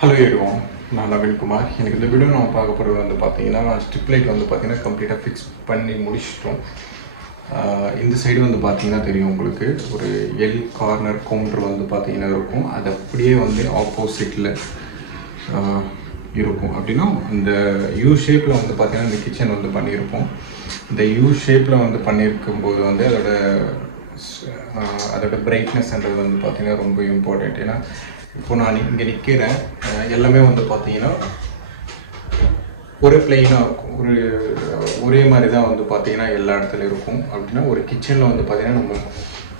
Hello everyone, நான் நவீன் குமார். எனக்கு இந்த வீடியோ நான் பார்க்க போகிறது வந்து பார்த்தீங்கன்னா ஸ்ட்ரிப் லைட் வந்து பார்த்தீங்கன்னா கம்ப்ளீட்டாக ஃபிக்ஸ் பண்ணி முடிச்சிட்டோம். இந்த சைடு வந்து பார்த்தீங்கன்னா தெரியும் உங்களுக்கு ஒரு எல் கார்னர் கவுண்டர் வந்து பார்த்தீங்கன்னா இருக்கும். அது அப்படியே வந்து ஆப்போசிட்டில் இருக்கும். அப்படின்னா இந்த யூ ஷேப்பில் வந்து பார்த்தீங்கன்னா இந்த கிச்சன் வந்து பண்ணியிருப்போம். இந்த யூ ஷேப்பில் வந்து பண்ணியிருக்கும்போது வந்து அதோட பிரைட்னஸ்ன்றது வந்து பார்த்தீங்கன்னா ரொம்ப இம்பார்ட்டண்ட். ஏன்னா இப்போ நான் இங்கே நிற்கிறேன், எல்லாமே வந்து பார்த்தீங்கன்னா ஒரு பிளெயினாக இருக்கும், ஒரே மாதிரி தான் வந்து பார்த்தீங்கன்னா எல்லா இடத்துலையும் இருக்கும். அப்படின்னா ஒரு கிச்சனில் வந்து பார்த்தீங்கன்னா நம்ம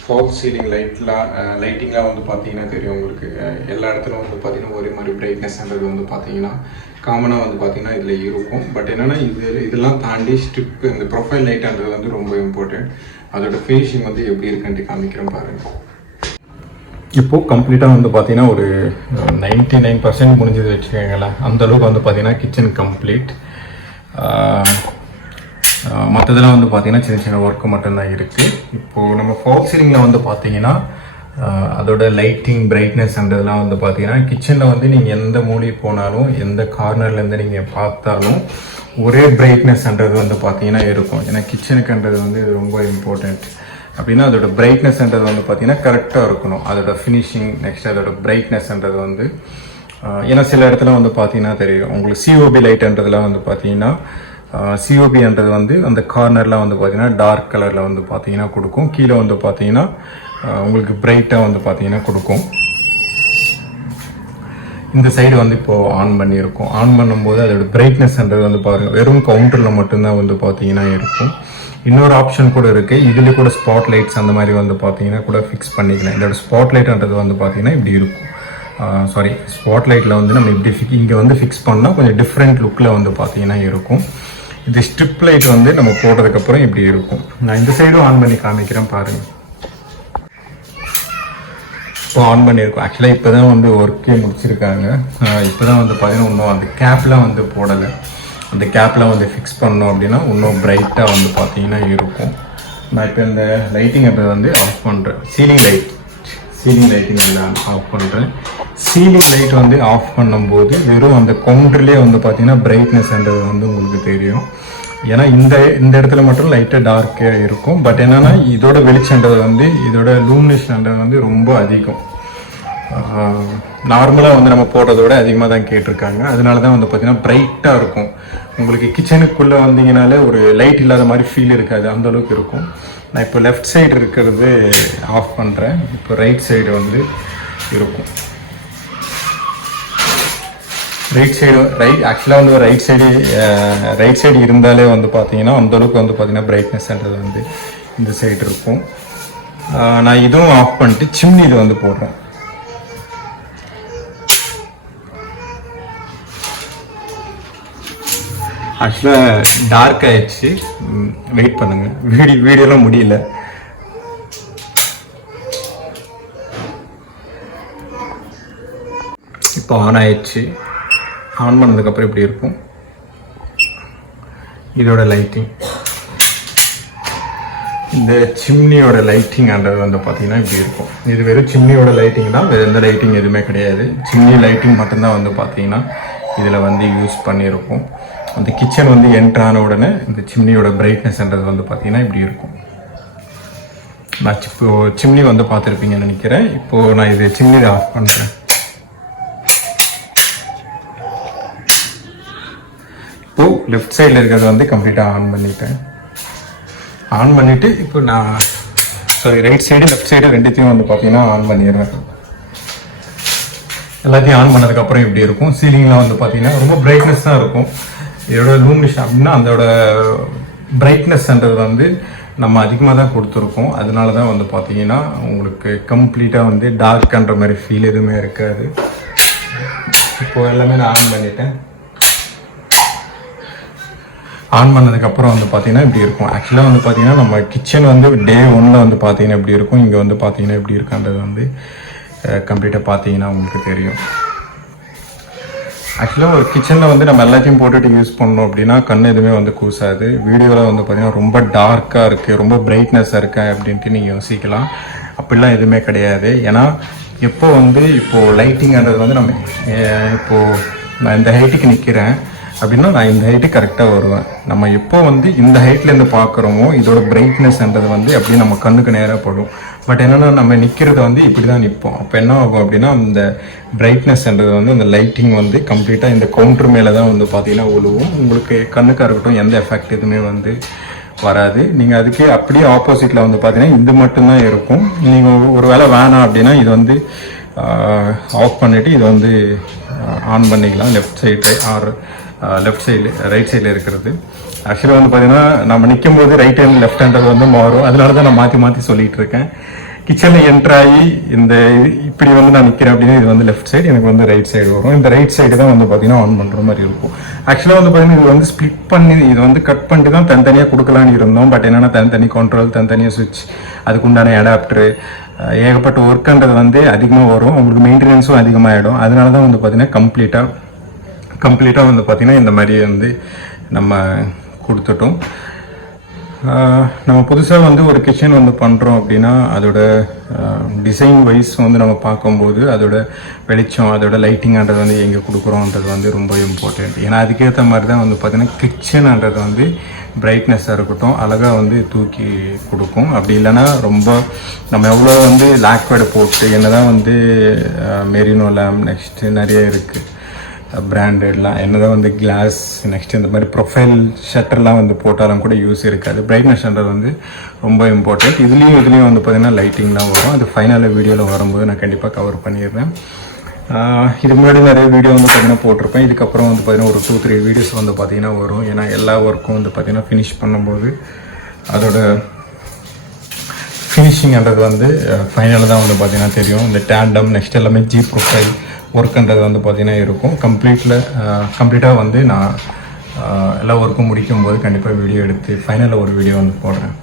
ஃபால் சீலிங் லைட்டிங்லாம் வந்து பார்த்தீங்கன்னா தெரியும் உங்களுக்கு. எல்லா இடத்துலையும் வந்து பார்த்தீங்கன்னா ஒரே மாதிரி பிரைட்னஸ்ன்றது வந்து பார்த்தீங்கன்னா காமனாக வந்து பார்த்தீங்கன்னா இதில் இருக்கும். பட் என்னென்னா இதெல்லாம் தாண்டி ஸ்ட்ரிப் இந்த ப்ரொஃபைல் லைட்ன்றது வந்து ரொம்ப இம்பார்ட்டண்ட். அதோட ஃபினிஷிங் வந்து எப்படி இருக்குன்ட்டு காமிக்கிறேன் பாருங்கள். இப்போது கம்ப்ளீட்டாக வந்து பார்த்தீங்கன்னா ஒரு 99% முடிஞ்சது வச்சுக்கோங்களேன். அந்தளவுக்கு வந்து பார்த்தீங்கன்னா கிச்சன் கம்ப்ளீட். மற்றதெல்லாம் வந்து பார்த்தீங்கன்னா சின்ன சின்ன ஒர்க்கு மட்டும்தான் இருக்குது. இப்போது நம்ம ஃபால் சீலிங்கில் வந்து பார்த்தீங்கன்னா அதோட லைட்டிங் பிரைட்னஸ்ன்றதுலாம் வந்து பார்த்தீங்கன்னா கிச்சனில் வந்து நீங்கள் எந்த மூலி போனாலும் எந்த கார்னர்லேருந்து நீங்கள் பார்த்தாலும் ஒரே பிரைட்னஸ்ன்றது வந்து பார்த்தீங்கன்னா இருக்கும். ஏன்னா கிச்சனுக்குன்றது வந்து ரொம்ப இம்பார்ட்டண்ட். அப்படின்னா அதோட பிரைட்னஸ்ன்றது வந்து பார்த்தீங்கன்னா கரெக்டாக இருக்கணும். அதோட ஃபினிஷிங் நெக்ஸ்ட் அதோட பிரைட்னஸ்ன்றது வந்து ஏன்னா சில இடத்துல வந்து பார்த்தீங்கன்னா தெரியும் உங்களுக்கு சிஓபி லைட்ன்றதுலாம் வந்து பார்த்தீங்கன்னா சிஓபின்றது வந்து அந்த கார்னரில் வந்து பார்த்தீங்கன்னா டார்க் கலரில் வந்து பார்த்தீங்கன்னா கொடுக்கும். கீழே வந்து பார்த்தீங்கன்னா உங்களுக்கு பிரைட்டாக வந்து பார்த்தீங்கன்னா கொடுக்கும். இந்த சைடு வந்து இப்போது ஆன் பண்ணியிருக்கோம். ஆன் பண்ணும்போது அதோட பிரைட்னஸ்ன்றது வந்து பாருங்கள் வெறும் கவுண்டரில் மட்டும்தான் வந்து பார்த்தீங்கன்னா இருக்கும். இன்னொரு ஆப்ஷன் கூட இருக்குது, இதில் கூட ஸ்பாட் லைட்ஸ் அந்த மாதிரி வந்து பார்த்தீங்கன்னா கூட ஃபிக்ஸ் பண்ணிக்கலாம். இதோட ஸ்பாட் லைட்ன்றது வந்து பார்த்தீங்கன்னா இப்படி இருக்கும். ஸ்பாட் லைட்டில் வந்து நம்ம இப்படி இங்கே வந்து ஃபிக்ஸ் பண்ணால் கொஞ்சம் டிஃப்ரெண்ட் லுக்கில் வந்து பார்த்தீங்கன்னா இருக்கும். இது ஸ்ட்ரிப் லைட் வந்து நம்ம போட்டதுக்கப்புறம் இப்படி இருக்கும். நான் இந்த சைடும் ஆன் பண்ணி காமிக்கிறேன் பாருங்கள். இப்போ ஆன் பண்ணியிருக்கோம். ஆக்சுவலாக இப்போ தான் வந்து ஒர்க்கே முடிச்சிருக்காங்க. இப்போ தான் வந்து பார்த்தீங்கன்னா இன்னும் அந்த கேப்லாம் வந்து போடலை. அந்த கேப்லாம் வந்து ஃபிக்ஸ் பண்ணோம் அப்படின்னா இன்னும் பிரைட்டாக வந்து பார்த்தீங்கன்னா இருக்கும். நான் இப்போ இந்த லைட்டிங்கிறது வந்து ஆஃப் பண்ணுறேன். சீலிங் லைட்டிங் எல்லாம் ஆஃப் பண்ணுறேன். சீலிங் லைட் வந்து ஆஃப் பண்ணும்போது வெறும் அந்த கவுண்டர்லேயே வந்து பார்த்தீங்கன்னா பிரைட்னஸ்ன்றது வந்து உங்களுக்கு தெரியும். ஏன்னா இந்த இடத்துல மட்டும் லைட்டாக டார்க்காக இருக்கும். பட் என்னென்னா இதோட வெளிச்சன்றது வந்து இதோட லூமினேஷன்ன்றது வந்து ரொம்ப அதிகம். நார்மலாக வந்து நம்ம போடுறத விட அதிகமாக தான் கேட்டிருக்காங்க. அதனால தான் வந்து பார்த்தீங்கன்னா பிரைட்டாக இருக்கும். உங்களுக்கு கிச்சனுக்குள்ளே வந்தீங்கனாலே ஒரு லைட் இல்லாத மாதிரி ஃபீல் இருக்காது, அந்தளவுக்கு இருக்கும். நான் இப்போ லெஃப்ட் சைடு இருக்கிறது ஆஃப் பண்ணுறேன். இப்போ ரைட் சைடு வந்து இருக்கும். ஆக்சுவலாக வந்து ரைட் சைடு இருந்தாலே வந்து பார்த்தீங்கன்னா அந்தளவுக்கு வந்து பார்த்தீங்கன்னா பிரைட்னஸ்ன்றது வந்து இந்த சைடு இருக்கும். நான் இதுவும் ஆஃப் பண்ணிட்டு சிம்னி இது வந்து போடுறேன். ஆக்சுவலாக டார்க் ஆயிடுச்சு, வெயிட் பண்ணுங்க, வீடியோலாம் முடியல. இப்போ ஆன் ஆயிடுச்சு. ஆன் பண்ணதுக்கப்புறம் இப்படி இருக்கும் இதோட லைட்டிங். இந்த சிம்னியோட லைட்டிங்ன்றது வந்து பார்த்தீங்கன்னா இப்படி இருக்கும். இது வெறும் சிம்னியோட லைட்டிங் தான், வேறு எந்த லைட்டிங் எதுவுமே கிடையாது. சிம்னி லைட்டிங் மட்டும்தான் வந்து பார்த்தீங்கன்னா இதில் வந்து யூஸ் பண்ணியிருக்கோம். அந்த கிச்சன் வந்து என்ட்ரு ஆன உடனே இந்த சிம்னியோட பிரைட்னஸ்ன்றது வந்து பார்த்தீங்கன்னா இப்படி இருக்கும். நான் இப்போது சிம்னி வந்து பார்த்துருப்பீங்கன்னு நினைக்கிறேன். இப்போது நான் இது சிம்னி ஆஃப் பண்ணுறேன். இப்போது லெஃப்ட் சைடில் இருக்கிறத வந்து கம்ப்ளீட்டாக ஆன் பண்ணிட்டேன். ஆன் பண்ணிவிட்டு இப்போ நான் ரைட் சைடு லெஃப்ட் சைடு ரெண்டுத்தையும் வந்து பார்த்தீங்கன்னா ஆன் பண்ணிடுறேன். எல்லாத்தையும் ஆன் பண்ணதுக்கப்புறம் இப்படி இருக்கும். சீலிங்கில் வந்து பார்த்தீங்கன்னா ரொம்ப பிரைட்னஸ் தான் இருக்கும். இதோட லூமினேஷன் அப்படின்னா அதோட பிரைட்னஸ்ன்றது வந்து நம்ம அதிகமாக தான் கொடுத்துருக்கோம். அதனால தான் வந்து பார்த்தீங்கன்னா உங்களுக்கு கம்ப்ளீட்டாக வந்து டார்க்ன்ற மாதிரி ஃபீல் எதுவுமே இருக்காது. இப்போது எல்லாமே நான் ஆன் பண்ணிட்டேன். ஆன் பண்ணதுக்கப்புறம் வந்து பார்த்தீங்கன்னா இப்படி இருக்கும். ஆக்சுவலாக வந்து பார்த்தீங்கன்னா நம்ம கிச்சன் வந்து Day 1 வந்து பார்த்தீங்கன்னா இப்படி இருக்கும். இங்கே வந்து பார்த்தீங்கன்னா இப்படி இருக்கான்றது வந்து கம்ப்ளீட்டாக பார்த்தீங்கன்னா உங்களுக்கு தெரியும். ஆக்சுவலாக ஒரு கிச்சனில் வந்து நம்ம எல்லாத்தையும் போட்டுட்டு யூஸ் பண்ணோம் அப்படின்னா கண் எதுவுமே வந்து கூசாது. வீடியோவில் வந்து பார்த்தீங்கன்னா ரொம்ப டார்க்காக இருக்குது, ரொம்ப பிரைட்னஸாக இருக்கா அப்படின்ட்டு நீங்கள் யோசிக்கலாம். அப்படிலாம் எதுவுமே கிடையாது. ஏன்னா எப்போ வந்து இப்போது லைட்டிங்கிறது வந்து நம்ம இப்போது நான் இந்த ஹைட்டுக்கு நிற்கிறேன் அப்படின்னா நான் இந்த ஹைட்டு கரெக்டாக வருவேன். நம்ம எப்போ வந்து இந்த ஹைட்லேருந்து பார்க்குறோமோ இதோட பிரைட்னஸ்ன்றது வந்து அப்படியே நம்ம கண்ணுக்கு நேராக படும். பட் என்னென்னா நம்ம நிற்கிறது வந்து இப்படி தான் நிற்போம். அப்போ என்ன ஆகும் அப்படின்னா அந்த பிரைட்னஸ்ன்றது வந்து அந்த லைட்டிங் வந்து கம்ப்ளீட்டாக இந்த கவுண்டர் மேலே தான் வந்து பார்த்தீங்கன்னா விழுவும். உங்களுக்கு கண்ணுக்காக இருக்கட்டும் எந்த எஃபெக்ட் எதுவுமே வந்து வராது. நீங்கள் அதுக்கு அப்படியே ஆப்போசிட்டில் வந்து பார்த்தீங்கன்னா இது மட்டும்தான் இருக்கும். நீங்கள் ஒரு வேளை வேணாம் அப்படின்னா இது வந்து ஆஃப் பண்ணிவிட்டு இது வந்து ஆன் பண்ணிக்கலாம். Left side or left side right சைடில் இருக்கிறது. ஆக்சுவலாக வந்து பார்த்தீங்கன்னா நம்ம நிற்கும் போது ரைட் ஹேண்ட் லெஃப்ட் ஹேண்டர் வந்து மாறும். அதனால தான் நான் மாற்றி சொல்லிட்டு இருக்கேன். கிச்சனில் என்ட்ராகி இந்த இப்படி வந்து நான் நிற்கிறேன் அப்படின்னா இது வந்து லெஃப்ட் சைடு, எனக்கு வந்து ரைட் சைடு வரும். இந்த ரைட் சைடு தான் வந்து பார்த்தீங்கன்னா ஆன் பண்ணுற மாதிரி இருக்கும். ஆக்சுவலாக வந்து பார்த்தீங்கன்னா இது வந்து ஸ்ப்ளிட் பண்ணி இது வந்து கட் பண்ணிட்டு தான் தனித்தனியாக கொடுக்கலான்னு இருந்தோம். பட் என்னென்னா தனித்தனி கண்ட்ரோல், தனித்தனியாக சுவிட்ச், அதுக்குண்டான அடாப்டரு, ஏகப்பட்ட ஒர்க்குன்றது வந்து அதிகமாக வரும். உங்களுக்கு மெயின்டெனன்ஸும் அதிகமாகிடும். அதனால தான் வந்து பார்த்தீங்கன்னா கம்ப்ளீட்டாக வந்து பார்த்திங்கன்னா இந்த மாதிரி வந்து நம்ம கொடுத்துட்டோம். நம்ம புதுசாக வந்து ஒரு கிச்சன் வந்து பண்ணுறோம் அப்படின்னா அதோட டிசைன் வைஸ் வந்து நம்ம பார்க்கும்போது அதோட வெளிச்சம், அதோட லைட்டிங்ன்றது வந்து எங்கே கொடுக்குறோன்றது வந்து ரொம்ப இம்பார்ட்டண்ட். ஏன்னா அதுக்கேற்ற மாதிரி தான் வந்து பார்த்திங்கன்னா கிச்சன்ன்றது வந்து பிரைட்னஸாக இருக்கட்டும் அழகாக வந்து தூக்கி கொடுக்கும். அப்படி இல்லைன்னா ரொம்ப நம்ம எவ்வளோ வந்து லாக்வேர்டு போட்டு என்ன தான் வந்து மெரினோ லேம்ப் நெக்ஸ்ட்டு நிறைய இருக்குது பிராண்டட்லாம் என்னதான் வந்து கிளாஸ் நெக்ஸ்ட் இந்த மாதிரி ப்ரொஃபைல் ஷட்டர்லாம் வந்து போட்டாலும் கூட யூஸ் இருக்காது. பிரைட்னஸ்ன்றது வந்து ரொம்ப இம்பார்ட்டன்ட். இதுலேயும் வந்து பார்த்திங்கன்னா லைட்டிங்லாம் வரும். அது ஃபைனலாக வீடியோவில் வரும்போது நான் கண்டிப்பாக கவர் பண்ணிடுறேன். இதுக்கு முன்னாடி நிறைய வீடியோ வந்து பார்த்திங்கன்னா போட்டிருப்பேன். இதுக்கப்புறம் வந்து பார்த்திங்கன்னா ஒரு 2-3 வீடியோஸ் வந்து பார்த்திங்கன்னா வரும். ஏன்னா எல்லா ஒர்க்கும் வந்து பார்த்திங்கன்னா ஃபினிஷ் பண்ணும்போது அதோட ஃபினிஷிங்ன்றது வந்து ஃபைனலாக தான் வந்து பார்த்திங்கன்னா தெரியும். இந்த டேண்டம் நெக்ஸ்ட் எல்லாமே ஜி ப்ரொஃபைல் ஒர்க்குன்றது வந்து பார்த்திங்கன்னா இருக்கும். கம்ப்ளீட்டாக வந்து நான் எல்லா ஒர்க்கும் முடிக்கும்போது கண்டிப்பாக வீடியோ எடுத்து ஃபைனலில் ஒரு வீடியோ வந்து போடுறேன்.